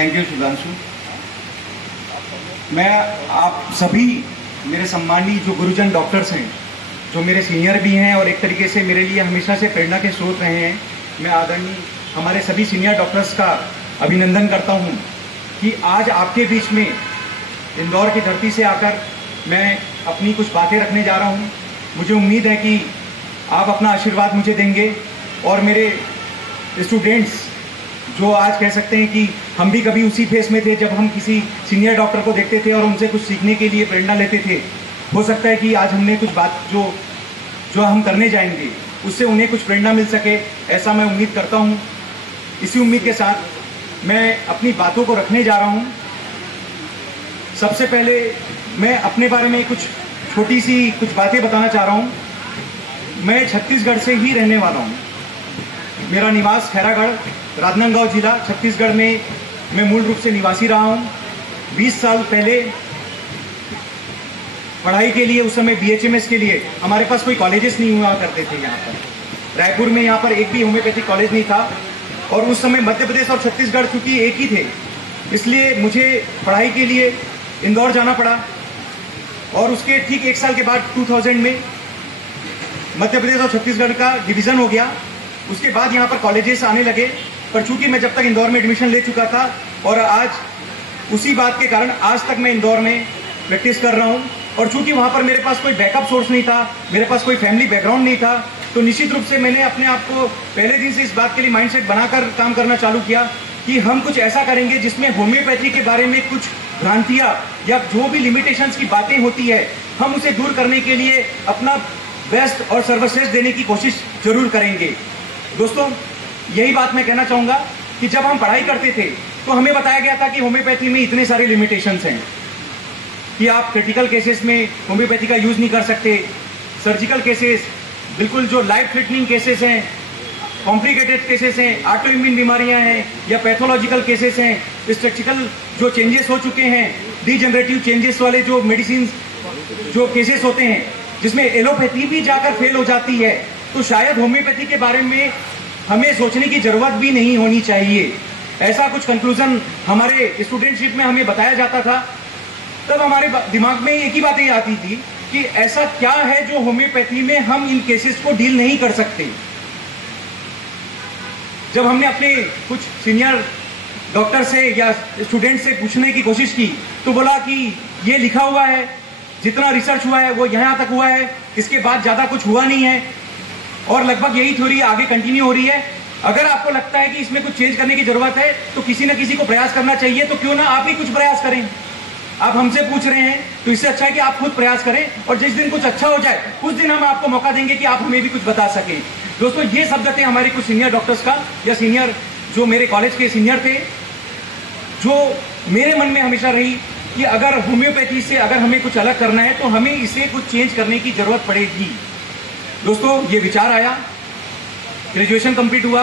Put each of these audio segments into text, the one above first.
Thank you Sudhanshu. मैं आप सभी मेरे सम्मानीय जो गुरुजन डॉक्टर्स हैं, जो मेरे सीनियर भी हैं और एक तरीके से मेरे लिए हमेशा से प्रेरणा के स्रोत रहे हैं, मैं आदरणीय हमारे सभी सीनियर डॉक्टर्स का अभिनंदन करता हूं कि आज आपके बीच में इंदौर की धरती से आकर मैं अपनी कुछ बातें रखने जा रहा हूं। मुझे उम्मीद है कि आप अपना आशीर्वाद मुझे देंगे और मेरे स्टूडेंट्स जो आज कह सकते हैं कि हम भी कभी उसी फेस में थे जब हम किसी सीनियर डॉक्टर को देखते थे और उनसे कुछ सीखने के लिए प्रेरणा लेते थे। हो सकता है कि आज हमने कुछ बात जो हम करने जाएंगे उससे उन्हें कुछ प्रेरणा मिल सके, ऐसा मैं उम्मीद करता हूं। इसी उम्मीद के साथ मैं अपनी बातों को रखने जा रहा हूं। सबसे पहले मैं अपने बारे में कुछ बातें बताना चाह रहा हूं। मैं छत्तीसगढ़ से ही रहने वाला हूं। मेरा निवास खैरागढ़, राजनांदगांव जिला छत्तीसगढ़ में मैं मूल रूप से निवासी रहा हूं। 20 साल पहले पढ़ाई के लिए, उस समय BHMS के लिए हमारे पास कोई कॉलेजेस नहीं हुआ करते थे। यहाँ पर रायपुर में यहाँ पर एक भी होम्योपैथिक कॉलेज नहीं था और उस समय मध्य प्रदेश और छत्तीसगढ़ चूंकि एक ही थे, इसलिए मुझे पढ़ाई के लिए इंदौर जाना पड़ा। और उसके ठीक 1 साल के बाद 2000 में मध्य प्रदेश और छत्तीसगढ़ का डिवीज़न हो गया। उसके बाद यहाँ पर कॉलेजेस आने लगे, पर चूंकि मैं जब तक इंदौर में एडमिशन ले चुका था और आज उसी बात के कारण आज तक मैं इंदौर में प्रैक्टिस कर रहा हूँ। और चूंकि वहाँ पर मेरे पास कोई बैकअप सोर्स नहीं था, मेरे पास कोई फैमिली बैकग्राउंड नहीं था, तो निश्चित रूप से मैंने अपने आप को पहले दिन से इस बात के लिए माइंडसेट बनाकर काम करना चालू किया कि हम कुछ ऐसा करेंगे जिसमें होम्योपैथी के बारे में कुछ भ्रांतियाँ या जो भी लिमिटेशंस की बातें होती है, हम उसे दूर करने के लिए अपना बेस्ट और सर्वश्रेष्ठ देने की कोशिश जरूर करेंगे। दोस्तों, यही बात मैं कहना चाहूँगा कि जब हम पढ़ाई करते थे तो हमें बताया गया था कि होम्योपैथी में इतने सारे लिमिटेशंस हैं कि आप क्रिटिकल केसेस में होम्योपैथी का यूज़ नहीं कर सकते। सर्जिकल केसेस, बिल्कुल जो लाइफ थ्रेटनिंग केसेस हैं, कॉम्प्लिकेटेड केसेस हैं, ऑटो इम्यून बीमारियां हैं या पैथोलॉजिकल केसेस हैं, स्ट्रक्चरल जो चेंजेस हो चुके हैं, डीजनरेटिव चेंजेस वाले जो मेडिसिन जो केसेस होते हैं जिसमें एलोपैथी भी जाकर फेल हो जाती है, तो शायद होम्योपैथी के बारे में हमें सोचने की जरूरत भी नहीं होनी चाहिए। ऐसा कुछ कंक्लूजन हमारे स्टूडेंटशिप में हमें बताया जाता था। तब हमारे दिमाग में एक ही बात ये आती थी कि ऐसा क्या है जो होम्योपैथी में हम इन केसेस को डील नहीं कर सकते। जब हमने अपने कुछ सीनियर डॉक्टर से या स्टूडेंट से पूछने की कोशिश की तो बोला कि ये लिखा हुआ है, जितना रिसर्च हुआ है वो यहाँ तक हुआ है, इसके बाद ज़्यादा कुछ हुआ नहीं है और लगभग यही थ्योरी आगे कंटिन्यू हो रही है। अगर आपको लगता है कि इसमें कुछ चेंज करने की जरूरत है तो किसी न किसी को प्रयास करना चाहिए, तो क्यों ना आप ही कुछ प्रयास करें। आप हमसे पूछ रहे हैं तो इससे अच्छा है कि आप खुद प्रयास करें और जिस दिन कुछ अच्छा हो जाए उस दिन हम आपको मौका देंगे कि आप हमें भी कुछ बता सकें। दोस्तों, ये शब्द थे हमारे कुछ सीनियर डॉक्टर्स का या सीनियर जो मेरे कॉलेज के सीनियर थे, जो मेरे मन में हमेशा रही कि अगर होम्योपैथी से अगर हमें कुछ अलग करना है तो हमें इसे कुछ चेंज करने की जरूरत पड़ेगी। दोस्तों, ये विचार आया, ग्रेजुएशन कंप्लीट हुआ।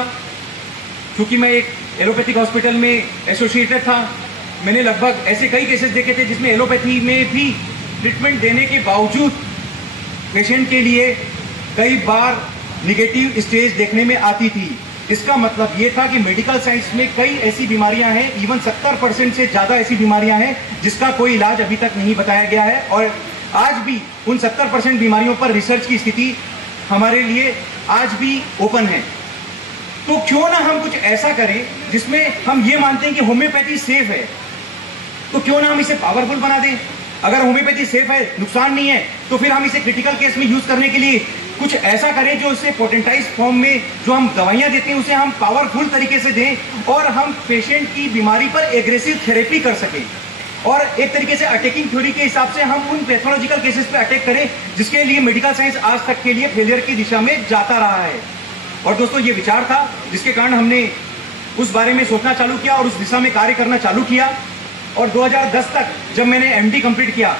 क्योंकि मैं एक एलोपैथिक हॉस्पिटल में एसोसिएटेड था, मैंने लगभग ऐसे कई केसेस देखे थे जिसमें एलोपैथी में भी ट्रीटमेंट देने के बावजूद पेशेंट के लिए कई बार निगेटिव स्टेज देखने में आती थी। इसका मतलब ये था कि मेडिकल साइंस में कई ऐसी बीमारियां हैं, इवन 70% से ज़्यादा ऐसी बीमारियां हैं जिसका कोई इलाज अभी तक नहीं बताया गया है और आज भी उन 70% बीमारियों पर रिसर्च की स्थिति हमारे लिए आज भी ओपन है। तो क्यों ना हम कुछ ऐसा करें जिसमें हम ये मानते हैं कि होम्योपैथी सेफ है, तो क्यों ना हम इसे पावरफुल बना दें। अगर होम्योपैथी सेफ है, नुकसान नहीं है, तो फिर हम इसे क्रिटिकल केस में यूज करने के लिए कुछ ऐसा करें जो इसे पोटेंटाइज फॉर्म में जो हम दवाइयां देते हैं उसे हम पावरफुल तरीके से दें और हम पेशेंट की बीमारी पर एग्रेसिव थेरेपी कर सकें और एक तरीके से अटैकिंग थ्योरी के हिसाब से हम उन पैथोलॉजिकल केसेस पे अटैक करें जिसके लिए मेडिकल साइंस आज तक के लिए फेलियर की दिशा में जाता रहा है। और दोस्तों, ये विचार था जिसके कारण हमने उस बारे में सोचना चालू किया और उस दिशा में कार्य करना चालू किया। और 2010 तक जब मैंने MD कंप्लीट किया,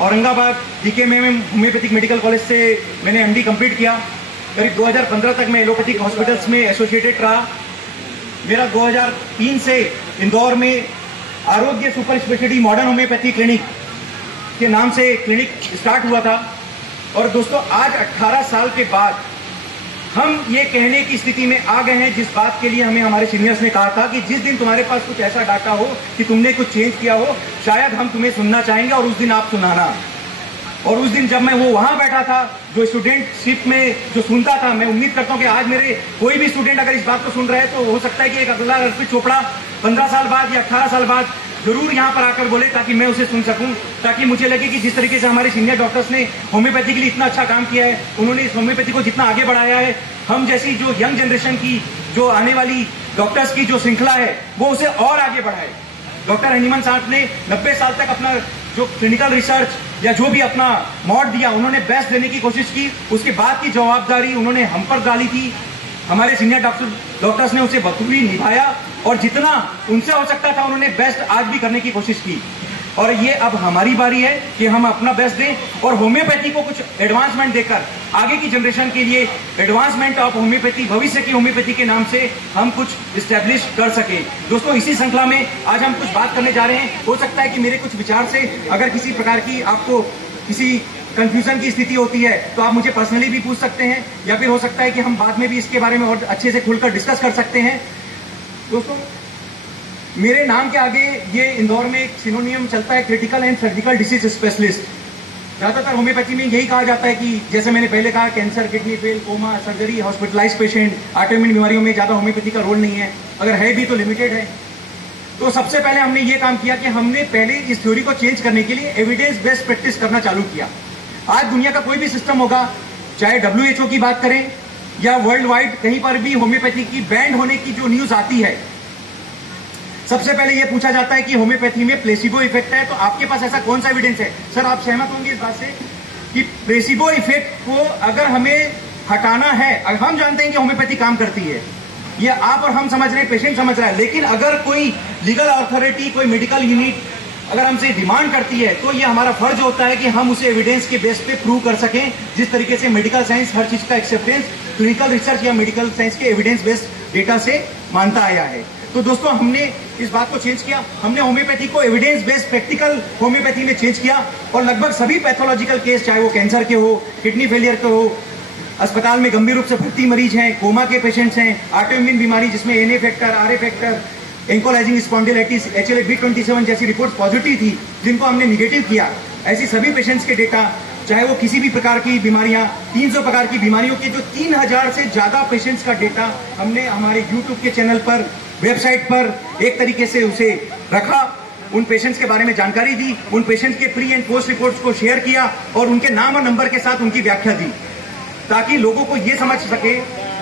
Aurangabad DKMM homeopathic medical college से मैंने MD कंप्लीट किया। करीब 2015 तक मैं एलोपैथिक हॉस्पिटल्स में एसोसिएटेड रहा। मेरा 2003 से इंदौर में आरोग्य super speciality modern homeopathy clinic के नाम से क्लिनिक स्टार्ट हुआ था। और दोस्तों, आज 18 साल के बाद हम ये कहने की स्थिति में आ गए हैं, जिस बात के लिए हमें हमारे सीनियर्स ने कहा था कि जिस दिन तुम्हारे पास कुछ ऐसा डाटा हो कि तुमने कुछ चेंज किया हो, शायद हम तुम्हें सुनना चाहेंगे और उस दिन आप सुनाना। और उस दिन जब मैं वो वहां बैठा था, जो स्टूडेंटशिप में जो सुनता था, मैं उम्मीद करता हूं कि आज मेरे कोई भी स्टूडेंट अगर इस बात को सुन रहे हैं तो हो सकता है कि एक अगला अर्पित चोपड़ा 15 साल बाद या 18 साल बाद जरूर यहाँ पर आकर बोले, ताकि मैं उसे सुन सकूं, ताकि मुझे लगे कि जिस तरीके से हमारे सीनियर डॉक्टर्स ने होम्योपैथी के लिए इतना अच्छा काम किया है, उन्होंने इस होम्योपैथी को जितना आगे बढ़ाया है, हम जैसी जो यंग जनरेशन की, जो आने वाली डॉक्टर्स की जो श्रृंखला है, वो उसे और आगे बढ़ाए। डॉक्टर एनिमल साठ ने 90 साल तक अपना जो क्लिनिकल रिसर्च या जो भी अपना मॉड दिया, उन्होंने बेस्ट देने की कोशिश की। उसके बाद की जवाबदारी उन्होंने हम पर डाली थी, हमारे सीनियर डॉक्टर्स ने उसे बखूबी निभाया और जितना उनसे हो सकता था उन्होंने बेस्ट आज भी करने की कोशिश की। और ये अब हमारी बारी है कि हम अपना बेस्ट दें और होम्योपैथी को कुछ एडवांसमेंट देकर आगे की जनरेशन के लिए एडवांसमेंट ऑफ होम्योपैथी, भविष्य की होम्योपैथी के नाम से हम कुछ इस्टेब्लिश कर सके। दोस्तों, इसी श्रृंखला में आज हम कुछ बात करने जा रहे हैं। हो सकता है कि मेरे कुछ विचार से अगर किसी प्रकार की आपको किसी कंफ्यूजन की स्थिति होती है तो आप मुझे पर्सनली भी पूछ सकते हैं, या फिर हो सकता है कि हम बाद में भी इसके बारे में और अच्छे से खुलकर डिस्कस कर सकते हैं। दोस्तों, मेरे नाम के आगे ये इंदौर में एक सिनोनियम चलता है, critical and surgical disease specialist. ज्यादातर होम्योपैथी में यही कहा जाता है कि जैसे मैंने पहले कहा, cancer, kidney fail, coma, surgery, hospitalise patient, autoimmune बीमारियों में ज्यादा होम्योपैथी का रोल नहीं है, अगर है भी तो लिमिटेड है। तो सबसे पहले हमने ये काम किया कि हमने पहले इस थ्योरी को चेंज करने के लिए एविडेंस बेस्ड प्रैक्टिस करना चालू किया। आज दुनिया का कोई भी सिस्टम होगा, चाहे WHO की बात करें या वर्ल्ड वाइड, कहीं पर भी होम्योपैथी की बैंड होने की जो न्यूज आती है, सबसे पहले यह पूछा जाता है कि होम्योपैथी में प्लेसिबो इफेक्ट है, तो आपके पास ऐसा कौन सा एविडेंस है? सर, आप सहमत होंगे इस बात से कि प्लेसिबो इफेक्ट को अगर हमें हटाना है, अगर हम जानते हैं कि होम्योपैथी काम करती है, ये आप और हम समझ रहे हैं, पेशेंट समझ रहा है, लेकिन अगर कोई लीगल अथॉरिटी, कोई मेडिकल यूनिट अगर हमसे डिमांड करती है, तो ये हमारा फर्ज होता है कि हम उसे एविडेंस के बेस पे प्रूव कर सकें। जिस तरीके से मेडिकल साइंस हर चीज का एक्सेप्टेंस क्लिनिकल रिसर्च या मेडिकल साइंस के एविडेंस बेस्ड डेटा से मानता आया है। तो दोस्तों, हमने इस बात को चेंज किया, हमने होम्योपैथी को एविडेंस बेस्ड प्रैक्टिकल होम्योपैथी में चेंज किया और लगभग सभी पैथोलॉजिकल केस, चाहे वो कैंसर के हो, किडनी फेलियर के हो, अस्पताल में गंभीर रूप से भर्ती मरीज हैं, कोमा के पेशेंट्स हैं, ऑटोइम्यून बीमारी जिसमें NA factor, RA factor, ankylosing spondylitis, HLA-B27 जैसी रिपोर्ट पॉजिटिव थी, जिनको हमने निगेटिव किया, ऐसी सभी पेशेंट्स के डेटा, चाहे वो किसी भी प्रकार की बीमारियां, 300 प्रकार की बीमारियों के जो 3000 से ज्यादा पेशेंट्स का डेटा हमने हमारे YouTube के चैनल पर, वेबसाइट पर एक तरीके से उसे रखा, उन पेशेंट्स के बारे में जानकारी दी, उन पेशेंट्स के प्री एंड पोस्ट रिपोर्ट्स को शेयर किया और उनके नाम और नंबर के साथ उनकी व्याख्या दी, ताकि लोगों को ये समझ सके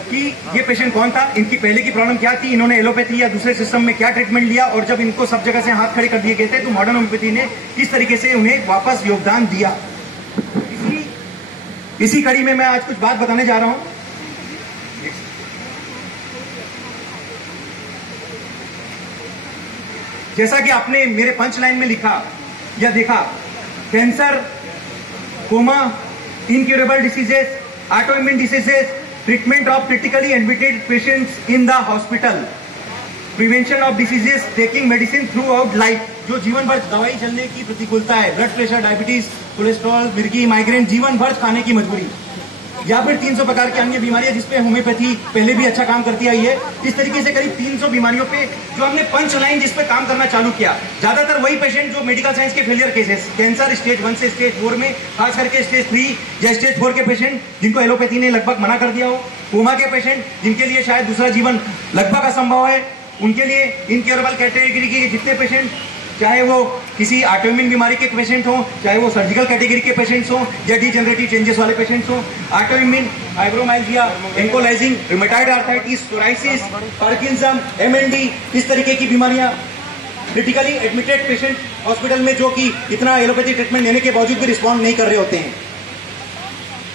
कि ये पेशेंट कौन था, इनकी पहले की प्रॉब्लम क्या थी, इन्होंने एलोपैथी या दूसरे सिस्टम में क्या ट्रीटमेंट लिया, और जब इनको सब जगह से हाथ खड़े कर दिए गए थे तो मॉडर्न होम्योपैथी ने किस तरीके से उन्हें वापस योगदान दिया। इसी कड़ी में मैं आज कुछ बात बताने जा रहा हूं। जैसा कि आपने मेरे पंच लाइन में लिखा या देखा, cancer, coma, incurable diseases, autoimmune diseases, treatment of critically admitted patients in the hospital, prevention of diseases, taking medicine throughout life, जो जीवन भर दवाई चलने की प्रतिकूलता है, ब्लड प्रेशर, डायबिटीज, कोलेस्ट्रॉल, मिर्गी, माइग्रेन, जीवन भर खाने की मजबूरी, या फिर 300 प्रकार की अन्य बीमारियां जिसपे होम्योपैथी पहले भी अच्छा काम करती आई है। इस तरीके से करीब 300 बीमारियों पे जो हमने पंच लाइन जिस पे काम करना चालू किया, ज्यादातर वही पेशेंट जो मेडिकल साइंस के फेलियर केसेस, कैंसर स्टेज 1 से स्टेज 4 में, खास करके स्टेज 3 या स्टेज 4 के पेशेंट जिनको एलोपैथी ने लगभग मना कर दिया हो, कोमा के पेशेंट जिनके लिए शायद दूसरा जीवन लगभग असंभव है, उनके लिए इनक्योरेबल कैटेगरी के जितने पेशेंट, चाहे वो किसी ऑटोइम्यून बीमारी के पेशेंट हो, चाहे वो सर्जिकल कैटेगरी के पेशेंट्स हो या डिजेनरेटिव चेंजेस वाले पेशेंट्स हो, autoimmune, fibromyalgia, ankylosing, rheumatoid arthritis, psoriasis, Parkinson's, MND, इस तरीके की बीमारियां, क्रिटिकली एडमिटेड पेशेंट हॉस्पिटल में जो कि इतना एलोपैथी ट्रीटमेंट लेने के बावजूद भी रिस्पॉन्ड नहीं कर रहे होते हैं।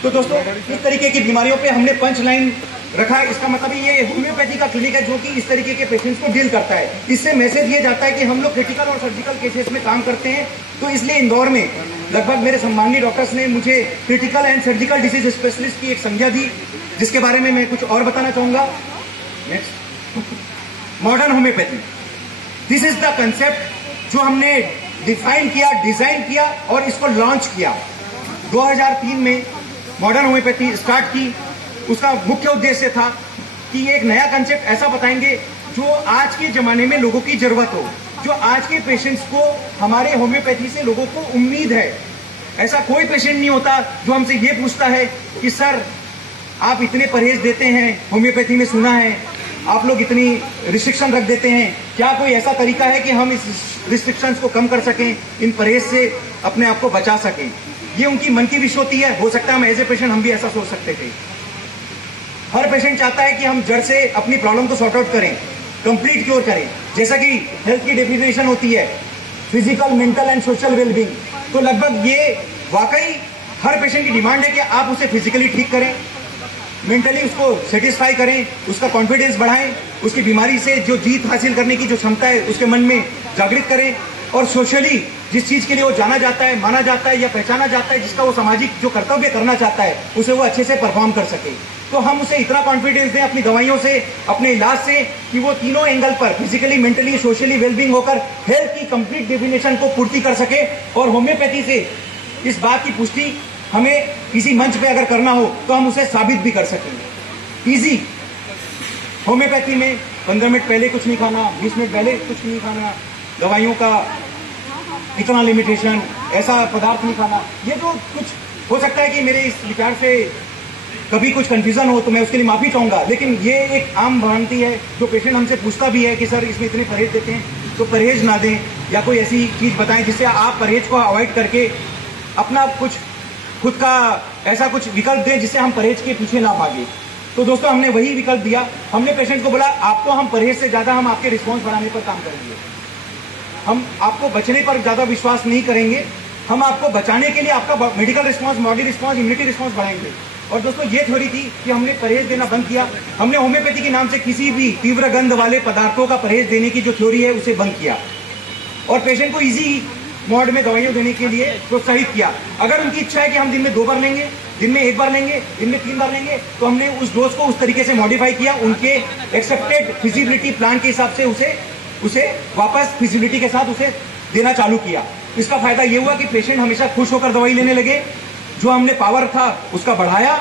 तो दोस्तों, इस तरीके की बीमारियों पे हमने पंच लाइन रखा है। इसका मतलब ये होम्योपैथी का क्लिनिक है जो कि इस तरीके के पेशेंट्स को डील करता है। इससे मैसेज ये जाता है कि हम लोग क्रिटिकल और सर्जिकल केसेस में काम करते हैं। तो इसलिए इंदौर में लगभग मेरे सम्माननीय डॉक्टर्स ने मुझे critical and surgical disease specialist की एक संज्ञा दी, जिसके बारे में मैं कुछ और बताना चाहूंगा। Next, modern homeopathy, this is the concept जो हमने डिफाइन किया, डिजाइन किया और इसको लॉन्च किया। 2003 में मॉडर्न होम्योपैथी स्टार्ट की। उसका मुख्य उद्देश्य था कि एक नया कंसेप्ट ऐसा बताएंगे जो आज के जमाने में लोगों की जरूरत हो, जो आज के पेशेंट्स को हमारे होम्योपैथी से लोगों को उम्मीद है। ऐसा कोई पेशेंट नहीं होता जो हमसे ये पूछता है कि सर आप इतने परहेज देते हैं, होम्योपैथी में सुना है आप लोग इतनी रिस्ट्रिक्शन रख देते हैं, क्या कोई ऐसा तरीका है कि हम इस रिस्ट्रिक्शंस को कम कर सकें, इन परहेज से अपने आप को बचा सकें। ये उनकी मन की विश होती है। हो सकता है हम एज ए पेशेंट हम भी ऐसा सोच सकते थे। हर पेशेंट चाहता है कि हम जड़ से अपनी प्रॉब्लम को सॉर्ट आउट करें, कंप्लीट क्योर करें। जैसा कि हेल्थ की डेफिनेशन होती है physical, mental and social wellbeing, तो लगभग ये वाकई हर पेशेंट की डिमांड है कि आप उसे फिजिकली ठीक करें, मेंटली उसको सेटिस्फाई करें, उसका कॉन्फिडेंस बढ़ाएं, उसकी बीमारी से जो जीत हासिल करने की जो क्षमता है उसके मन में जागृत करें, और सोशली जिस चीज के लिए वो जाना जाता है, माना जाता है या पहचाना जाता है, जिसका वो सामाजिक जो कर्तव्य करना चाहता है उसे वो अच्छे से परफॉर्म कर सके। तो हम उसे इतना कॉन्फिडेंस दें अपनी दवाइयों से, अपने इलाज से, कि वो तीनों एंगल पर फिजिकली, मेंटली, सोशली वेलबींग होकर हेल्थ की कंप्लीट डेफिनेशन को पूर्ति कर सके। और होम्योपैथी से इस बात की पुष्टि हमें किसी मंच पे अगर करना हो तो हम उसे साबित भी कर सकें। इजी होम्योपैथी में 15 मिनट पहले कुछ नहीं खाना, 20 मिनट पहले कुछ नहीं खाना, दवाइयों का इतना लिमिटेशन, ऐसा पदार्थ नहीं खाना। ये जो कुछ हो सकता है कि मेरे इस विचार से कभी कुछ कंफ्यूजन हो तो मैं उसके लिए माफी चाहूंगा, लेकिन ये एक आम भ्रांति है जो पेशेंट हमसे पूछता भी है कि सर इसमें इतने परहेज देते हैं, तो परहेज ना दें या कोई ऐसी चीज बताएं जिससे आप परहेज को अवॉइड करके अपना कुछ खुद का ऐसा कुछ विकल्प दें जिससे हम परहेज के पीछे ना भागे। तो दोस्तों हमने वही विकल्प दिया। हमने पेशेंट को बोला आपको हम परहेज से ज्यादा हम आपके रिस्पॉन्स बढ़ाने पर काम करेंगे, हम आपको बचने पर ज्यादा विश्वास नहीं करेंगे, हम आपको बचाने के लिए आपका medical response, body response, immunity response बढ़ाएंगे। और दोस्तों ये थ्योरी थी कि हमने परहेज देना बंद किया। हमने होम्योपैथी के नाम से किसी भी तीव्र गंध वाले पदार्थों का परहेज देने की जो थ्योरी है उसे बंद किया और पेशेंट को इजी मोड में दवाइयां देने के लिए प्रोत्साहित किया। अगर उनकी इच्छा है कि हम दिन में 2 बार लेंगे, दिन में 1 बार लेंगे, दिन में 3 बार लेंगे, तो हमने उस डोज को उस तरीके से मॉडिफाई किया, उनके एक्सेप्टेड फिजिबिलिटी प्लान के हिसाब से उसे वापस फिजिबिलिटी के साथ उसे देना चालू किया। इसका फायदा ये हुआ कि पेशेंट हमेशा खुश होकर दवाई लेने लगे। जो हमने पावर था उसका बढ़ाया,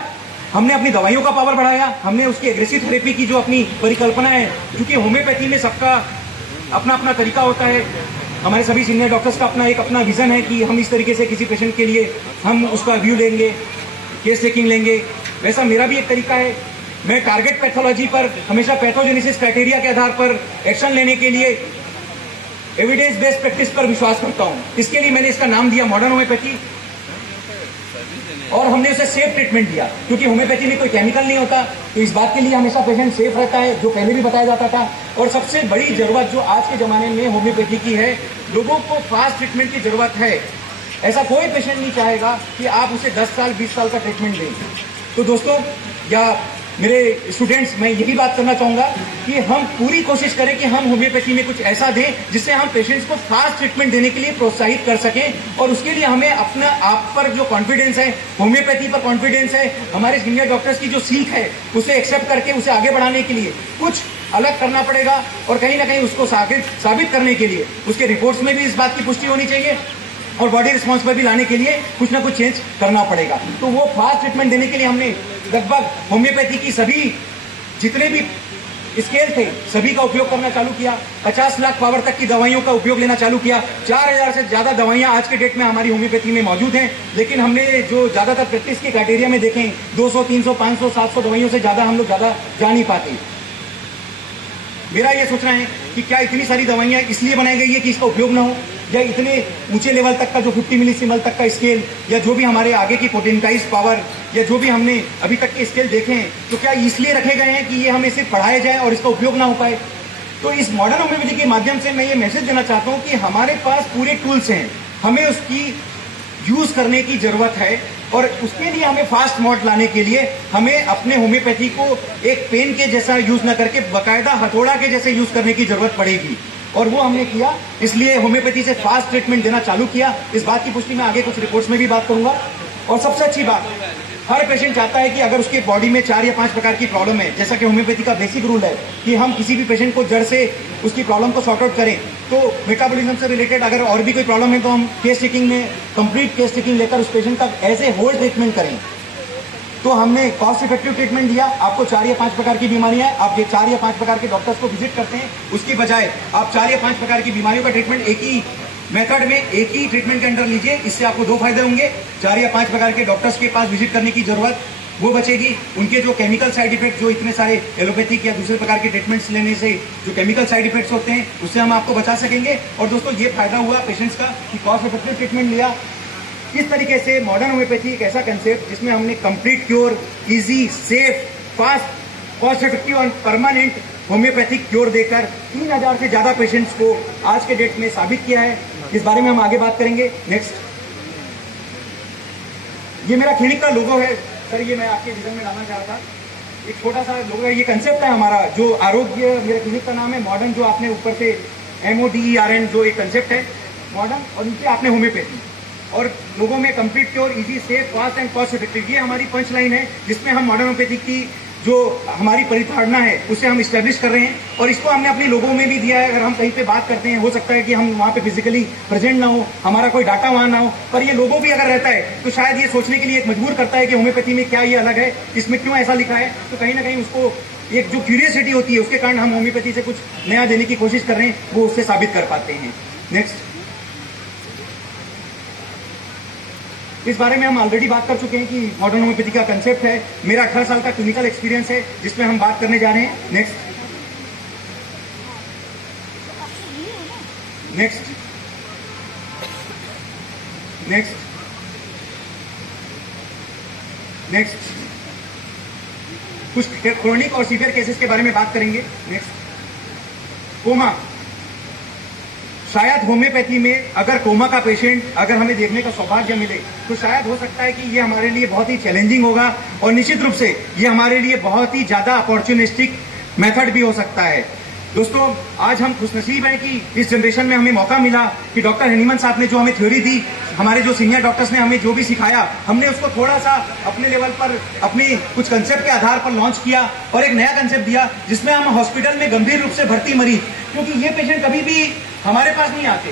हमने अपनी दवाइयों का पावर बढ़ाया, हमने उसकी एग्रेसिव थेरेपी की जो अपनी परिकल्पना है, क्योंकि होम्योपैथी में सबका अपना अपना तरीका होता है, हमारे सभी सीनियर डॉक्टर्स का अपना विजन है कि हम इस तरीके से किसी पेशेंट के लिए हम उसका व्यू लेंगे, केस टेकिंग लेंगे। वैसा मेरा भी एक तरीका है। मैं टारगेट पैथोलॉजी पर हमेशा पैथोजेनेसिस क्राइटेरिया के आधार पर एक्शन लेने के लिए एविडेंस बेस्ड प्रैक्टिस पर विश्वास करता हूं। इसके लिए मैंने इसका नाम दिया मॉडर्न होम्योपैथी, और हमने उसे सेफ ट्रीटमेंट दिया, क्योंकि होम्योपैथी में कोई केमिकल नहीं होता, तो इस बात के लिए हमेशा पेशेंट सेफ रहता है, जो पहले भी बताया जाता था। और सबसे बड़ी जरूरत जो आज के जमाने में होम्योपैथी की है, लोगों को फास्ट ट्रीटमेंट की जरूरत है। ऐसा कोई पेशेंट नहीं चाहेगा कि आप उसे 10 साल 20 साल का ट्रीटमेंट दें। तो दोस्तों या मेरे स्टूडेंट्स, मैं यही बात करना चाहूंगा कि हम पूरी कोशिश करें कि हम होम्योपैथी में कुछ ऐसा दें जिससे हम पेशेंट्स को फास्ट ट्रीटमेंट देने के लिए प्रोत्साहित कर सकें। और उसके लिए हमें अपना आप पर जो कॉन्फिडेंस है, होम्योपैथी पर कॉन्फिडेंस है, हमारे सीनियर डॉक्टर्स की जो सीख है उसे एक्सेप्ट करके उसे आगे बढ़ाने के लिए कुछ अलग करना पड़ेगा। और कहीं ना कहीं उसको साबित करने के लिए उसके रिपोर्ट्स में भी इस बात की पुष्टि होनी चाहिए, और बॉडी रिस्पॉन्स पर भी लाने के लिए कुछ ना कुछ चेंज करना पड़ेगा। तो वो फास्ट ट्रीटमेंट देने के लिए हमने लगभग होम्योपैथी की सभी जितने भी स्केल थे सभी का उपयोग करना चालू किया। 50 लाख पावर तक की दवाइयों का उपयोग लेना चालू किया। 4000 से ज्यादा दवाइयां आज के डेट में हमारी होम्योपैथी में मौजूद हैं, लेकिन हमने जो ज्यादातर प्रैक्टिस के क्राइटेरिया में देखें 200, 300, 500, 700 दवाइयों से ज्यादा हम लोग ज्यादा जा नहीं पाते। मेरा ये सोचना है कि क्या इतनी सारी दवाइयां इसलिए बनाई गई है कि इसका उपयोग ना हो, या इतने ऊंचे लेवल तक का जो 50 मिलीसीमल तक का स्केल, या जो भी हमारे आगे की पोटेंटाइज पावर, या जो भी हमने अभी तक के स्केल देखे हैं, तो क्या इसलिए रखे गए हैं कि ये हमें सिर्फ पढ़ाया जाए और इसका उपयोग ना हो पाए। तो इस मॉडर्न होम्योपैथी के माध्यम से मैं ये मैसेज देना चाहता हूँ कि हमारे पास पूरे टूल्स हैं, हमें उसकी यूज करने की जरूरत है। और उसके लिए हमें फास्ट मोड लाने के लिए हमें अपने होम्योपैथी को एक पेन के जैसा यूज न करके बाकायदा हथौड़ा के जैसे यूज करने की जरूरत पड़ेगी, और वो हमने किया। इसलिए होम्योपैथी से फास्ट ट्रीटमेंट देना चालू किया। इस बात की पुष्टि मैं आगे कुछ रिपोर्ट्स में भी बात करूंगा। और सबसे अच्छी बात, हर पेशेंट चाहता है कि अगर उसके बॉडी में 4 या 5 प्रकार की प्रॉब्लम है, जैसा कि होम्योपैथी का बेसिक रूल है कि हम किसी भी पेशेंट को जड़ से उसकी प्रॉब्लम को सॉर्ट आउट करें, तो मेटाबॉलिज्म से रिलेटेड अगर और भी कोई प्रॉब्लम है तो हम केस टेकिंग में कंप्लीट केस टेकिंग लेकर उस पेशेंट का एज ए होल ट्रीटमेंट करें। तो हमने कॉस्ट इफेक्टिव ट्रीटमेंट दिया। आपको 4 या 5 प्रकार की बीमारियां हैं, आप ये 4 या 5 प्रकार के डॉक्टर्स को विजिट करते हैं, उसकी बजाय आप 4 या 5 प्रकार की बीमारियों का ट्रीटमेंट एक ही मेथड में, एक ही ट्रीटमेंट के अंडर लीजिए। इससे आपको 2 फायदे होंगे। 4 या 5 प्रकार के डॉक्टर्स के पास विजिट करने की जरूरत वो बचेगी। उनके जो केमिकल साइड इफेक्ट, जो इतने सारे एलोपैथिक या दूसरे प्रकार के ट्रीटमेंट्स लेने से जो केमिकल साइड इफेक्ट्स होते हैं, उससे हम आपको बचा सकेंगे। और दोस्तों, ये फायदा हुआ पेशेंट्स का कि कॉस्ट इफेक्टिव ट्रीटमेंट लिया। इस तरीके से मॉडर्न होम्योपैथी एक ऐसा कंसेप्ट जिसमें हमने complete cure, easy, safe, fast, cost effective और परमानेंट होम्योपैथिक क्योर देकर 3000 से ज्यादा पेशेंट्स को आज के डेट में साबित किया है। इस बारे में हम आगे बात करेंगे। नेक्स्ट, ये मेरा क्लिनिक का लोगो है सर, ये मैं आपके विजन में लाना चाह रहा था। एक छोटा सा लोगो है, ये कंसेप्ट है हमारा जो आरोग्य, मेरे क्लिनिक का नाम है मॉडर्न, जो आपने ऊपर से MODERN जो एक कंसेप्ट है मॉडर्न, और नीचे आपने होम्योपैथी, और लोगों में complete cure, easy, safe, fast and cost effective. ये हमारी पंच लाइन है जिसमें हम मॉडर्न होम्योपैथी की जो हमारी परिधारणा है उसे हम इस्टेब्लिश कर रहे हैं, और इसको हमने अपने लोगों में भी दिया है। अगर हम कहीं पे बात करते हैं, हो सकता है कि हम वहाँ पे फिजिकली प्रेजेंट ना हो, हमारा कोई डाटा वहाँ ना हो, पर ये लोगो भी अगर रहता है तो शायद ये सोचने के लिए एक मजबूर करता है कि होम्योपैथी में क्या ये अलग है, इसमें क्यों ऐसा लिखा है। तो कहीं ना कहीं उसको एक जो क्यूरियोसिटी होती है, उसके कारण हम होम्योपैथी से कुछ नया देने की कोशिश कर रहे हैं, वो उससे साबित कर पाते हैं। नेक्स्ट, इस बारे में हम ऑलरेडी बात कर चुके हैं कि मॉडर्न होम्योपैथी का कंसेप्ट है। मेरा 18 साल का क्लिनिकल एक्सपीरियंस है जिसमें हम बात करने जा रहे हैं। नेक्स्ट, नेक्स्ट, नेक्स्ट, नेक्स्ट, कुछ क्रोनिक और सीवियर केसेस के बारे में बात करेंगे। Next, coma. शायद होम्योपैथी में अगर कोमा का पेशेंट अगर हमें देखने का सौभाग्य मिले तो शायद हो सकता है कि ये हमारे लिए बहुत ही चैलेंजिंग होगा, और निश्चित रूप से ये हमारे लिए बहुत ही ज्यादा अपॉर्चुनिस्टिक मेथड भी हो सकता है। दोस्तों, आज हम खुशनसीब हैं कि इस जनरेशन में हमें मौका मिला कि डॉक्टर हनीमन साहब ने जो हमें थ्योरी दी, हमारे जो सीनियर डॉक्टर्स ने हमें जो भी सिखाया, हमने उसको थोड़ा सा अपने लेवल पर अपनी कुछ कंसेप्ट के आधार पर लॉन्च किया और एक नया कंसेप्ट दिया जिसमें हम हॉस्पिटल में गंभीर रूप से भर्ती मरीज, क्योंकि ये पेशेंट कभी भी हमारे पास नहीं आते,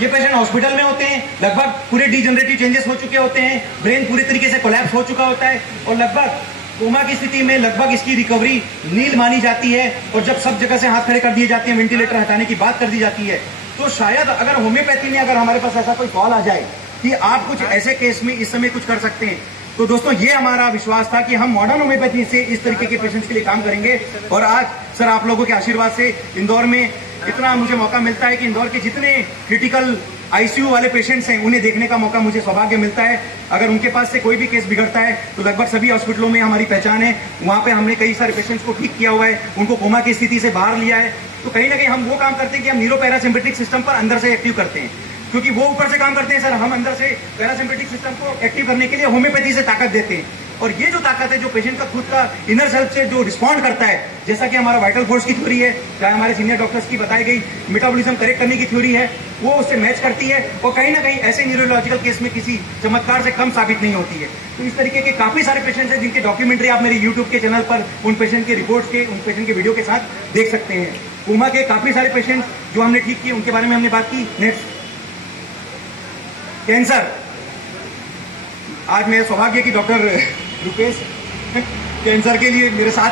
ये पेशेंट हॉस्पिटल में होते हैं, लगभग पूरे डिजेनरेटिव चेंजेस हो चुके होते हैं, ब्रेन पूरी तरीके से कोलैप्स हो चुका होता है, और लगभग कोमा की स्थिति में लगभग इसकी रिकवरी नील मानी जाती है। और जब सब जगह से हाथ खड़े कर दिए जाते हैं, वेंटिलेटर हटाने की बात कर दी जाती है, तो शायद अगर होम्योपैथी में अगर हमारे पास ऐसा कोई कॉल आ जाए कि आप कुछ ऐसे केस में इस समय कुछ कर सकते हैं, तो दोस्तों ये हमारा विश्वास था कि हम मॉडर्न होम्योपैथी से इस तरीके के पेशेंट्स के लिए काम करेंगे। और आज सर आप लोगों के आशीर्वाद से इंदौर में इतना मुझे मौका मिलता है कि इंदौर के जितने क्रिटिकल ICU वाले पेशेंट्स हैं उन्हें देखने का मौका मुझे सौभाग्य मिलता है। अगर उनके पास से कोई भी केस बिगड़ता है तो लगभग सभी हॉस्पिटलों में हमारी पहचान है, वहां पे हमने कई सारे पेशेंट्स को ठीक किया हुआ है, उनको कोमा की स्थिति से बाहर लिया है। तो कहीं ना कहीं हम वो काम करते हैं कि हम न्यूरो पैरासिम्पेटिक सिस्टम पर अंदर से एक्टिव करते हैं, क्योंकि वो ऊपर से काम करते हैं सर, हम अंदर से पैरासिम्पेटिक सिस्टम को एक्टिव करने के लिए होम्योपैथी से ताकत देते हैं। और ये जो ताकत है, जो पेशेंट का खुद का इनर सेल्फ से जो रिस्पॉन्ड करता है, जैसा कि हमारा वाइटल फोर्स की थ्योरी है, चाहे हमारे सीनियर डॉक्टर्स की बताई गई मेटाबॉलिज्म करेक्ट करने की थ्योरी है, वो उससे मैच करती है और कहीं ना कहीं ऐसे न्यूरोलॉजिकल केस में किसी चमत्कार से कम साबित नहीं होती है। तो इस तरीके के काफी सारे पेशेंट्स हैं जिनकी डॉक्यूमेंट्री आप मेरे यूट्यूब के चैनल पर उन पेशेंट के रिपोर्ट के, उन पेशेंट के वीडियो के साथ देख सकते हैं। कोमा के काफी सारे पेशेंट्स जो हमने ठीक किए उनके बारे में हमने बात की। Next, cancer. आज मेरे सौभाग्य की डॉक्टर रुपेश कैंसर के लिए मेरे साथ,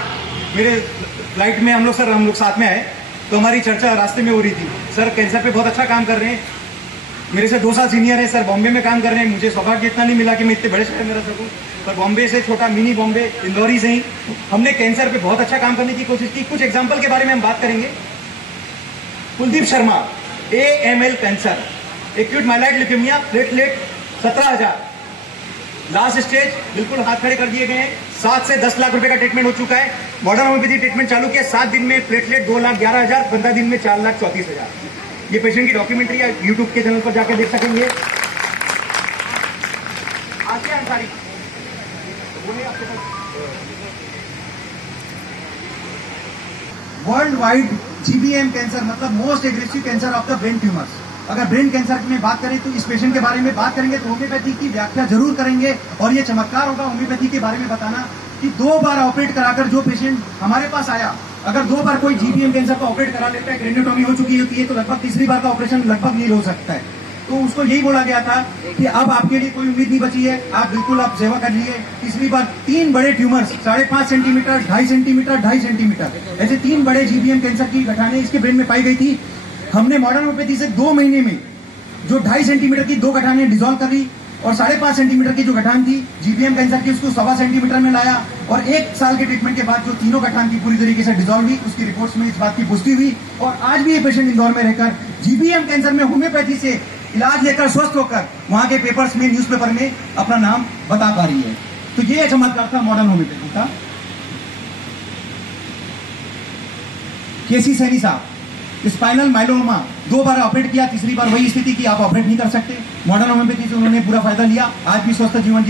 मेरे फ्लाइट में हम लोग साथ में आए तो हमारी चर्चा रास्ते में हो रही थी। सर कैंसर पे बहुत अच्छा काम कर रहे हैं, मेरे से 2 साल सीनियर है सर, बॉम्बे में काम कर रहे हैं। मुझे सौभाग्य इतना नहीं मिला कि मैं इतने बड़े शहर में रह सकूं, पर बॉम्बे से छोटा मिनी बॉम्बे इंदौरी से ही हमने कैंसर पे बहुत अच्छा काम करने की कोशिश की। कुछ एग्जाम्पल के बारे में हम बात करेंगे। Kuldeep Sharma, AML cancer, acute myeloid leukaemia, platelet 17,000, last stage, बिल्कुल हाथ खड़े कर दिए गए हैं। 7 से 10 लाख रुपए का ट्रीटमेंट हो चुका है। मॉडर्न होम्योपैथी ट्रीटमेंट चालू किया, 7 दिन में प्लेटलेट 2,11,000, 15 दिन में 4,34,000। ये पेशेंट की डॉक्यूमेंट्री आप यूट्यूब के चैनल पर जाकर देख सकेंगे। Asiya Ansari, world wide GBM cancer, मतलब most aggressive cancer of the brain tumours. अगर ब्रेन कैंसर में बात करें तो इस पेशेंट के बारे में बात करेंगे तो होम्योपैथी की व्याख्या जरूर करेंगे। और ये चमत्कार होगा होम्योपैथी के बारे में बताना कि 2 बार ऑपरेट कराकर जो पेशेंट हमारे पास आया, अगर 2 बार कोई GBM कैंसर का ऑपरेट करा लेता है, क्रेनियोटॉमी हो चुकी होती है, तो लगभग तीसरी बार का ऑपरेशन लगभग नील हो सकता है। तो उसको यही बोला गया था कि अब आपके लिए कोई उम्मीद नहीं बची है, आप बिल्कुल आप सेवा कर लीजिए। तीसरी बार 3 बड़े ट्यूमर्स 5.5 सेंटीमीटर, 2.5 सेंटीमीटर, 2.5 सेंटीमीटर, ऐसे 3 बड़े जीबीएम कैंसर की गठाने इसके ब्रेन में पाई गई थी। हमने मॉडर्न होम्योपैथी से 2 महीने में जो 2.5 सेंटीमीटर की 2 गठाने डिसॉल्व कर ली और 5.5 सेंटीमीटर की जो गठान थी जीबीएम कैंसर की उसको 1.25 सेंटीमीटर में लाया और 1 साल के ट्रीटमेंट के बाद जो तीनों गठान की पूरी तरीके से डिसॉल्व हुई, उसकी रिपोर्ट्स में इस बात की पुष्टि हुई। और आज भी ये पेशेंट इंदौर में रहकर जीबीएम कैंसर में होम्योपैथी से इलाज लेकर स्वस्थ होकर वहां के पेपर्स में, न्यूज़पेपर में अपना नाम बता पा रही है। तो ये चमत्कार था मॉडर्न होम्योपैथी का। केसी सैनी साहब, स्पाइनल माइलोमा 2 बार ऑपरेट किया, तीसरी बार वही स्थिति की आप ऑपरेट नहीं कर सकते। मॉडर्न होम्योपैथी से उन्होंने पूरा फायदा लिया, आज भी स्वस्थ जीवन